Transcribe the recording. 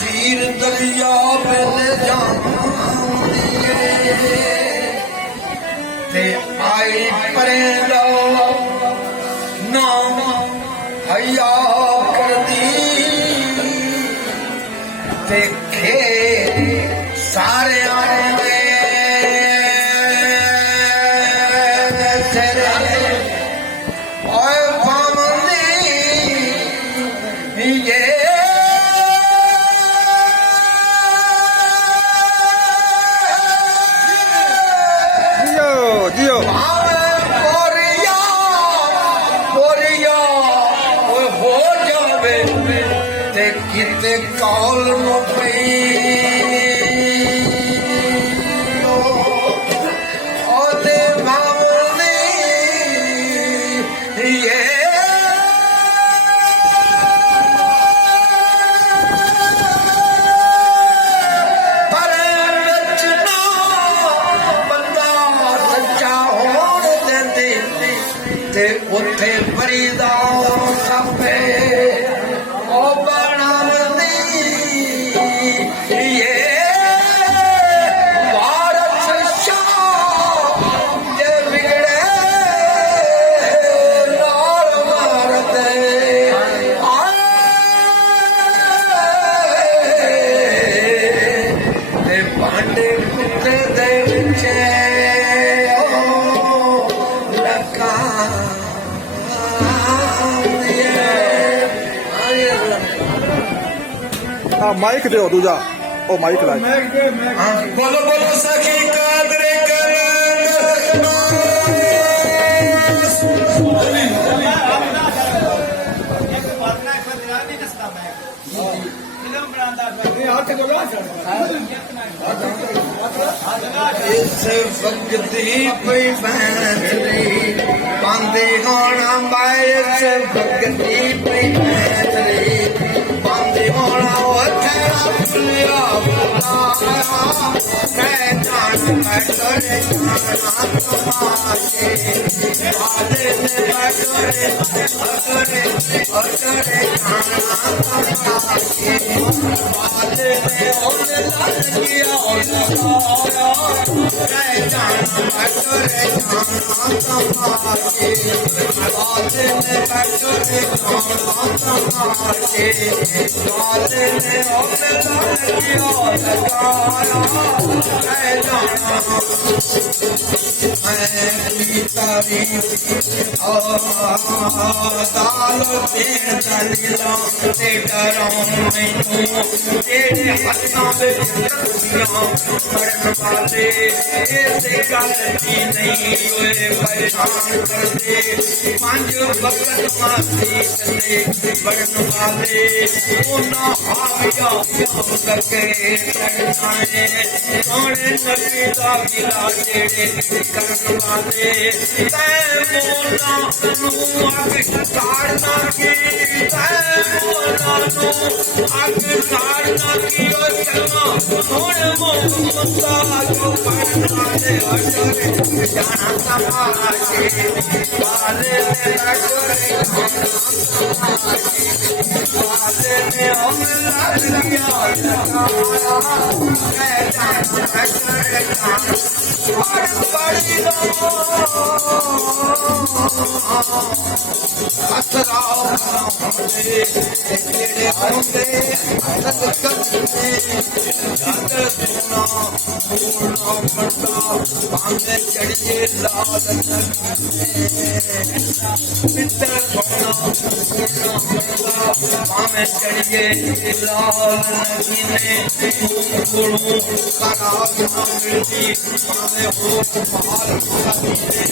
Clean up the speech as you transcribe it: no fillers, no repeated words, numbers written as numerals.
चीर दरिया बिल ते आई परे लो नाम हया कर दी ते खे सारे किते कौल नो पई ओदे मामले ये पर रचना बंदा सच्चा होण देंदे ते उथे फरीदा सभे माइक दो दूजा ओ माइक ला बोलो बोलो सखी कादरे इस वक्त ही पई भैंसरी पांदे होना बाय इस वक्त ही पई भैंसरी पांदे होना लिया मैं जान बैठे तमाशे वादे ने बैठे अतरे अतरे तमाशे वादे ने ओने लग गया ओने लगाया मैं जान बैठे तमाशे वादे ने बैठे तमाशे वादे ने ओने सोने नबी दा गिला जेड़े करन वाले तै मोला नू अग साड़ना की तै मोला नू अग साड़ना की ओ चलना हुण मुंदा जो करन वाले अजरे जाना समाजे वाले ने अजरे वाले ने हम लग गया चढ़िए लाल पावे चढ़िए लाल नगीने करा मिलती पावे हो पहाड़ पावे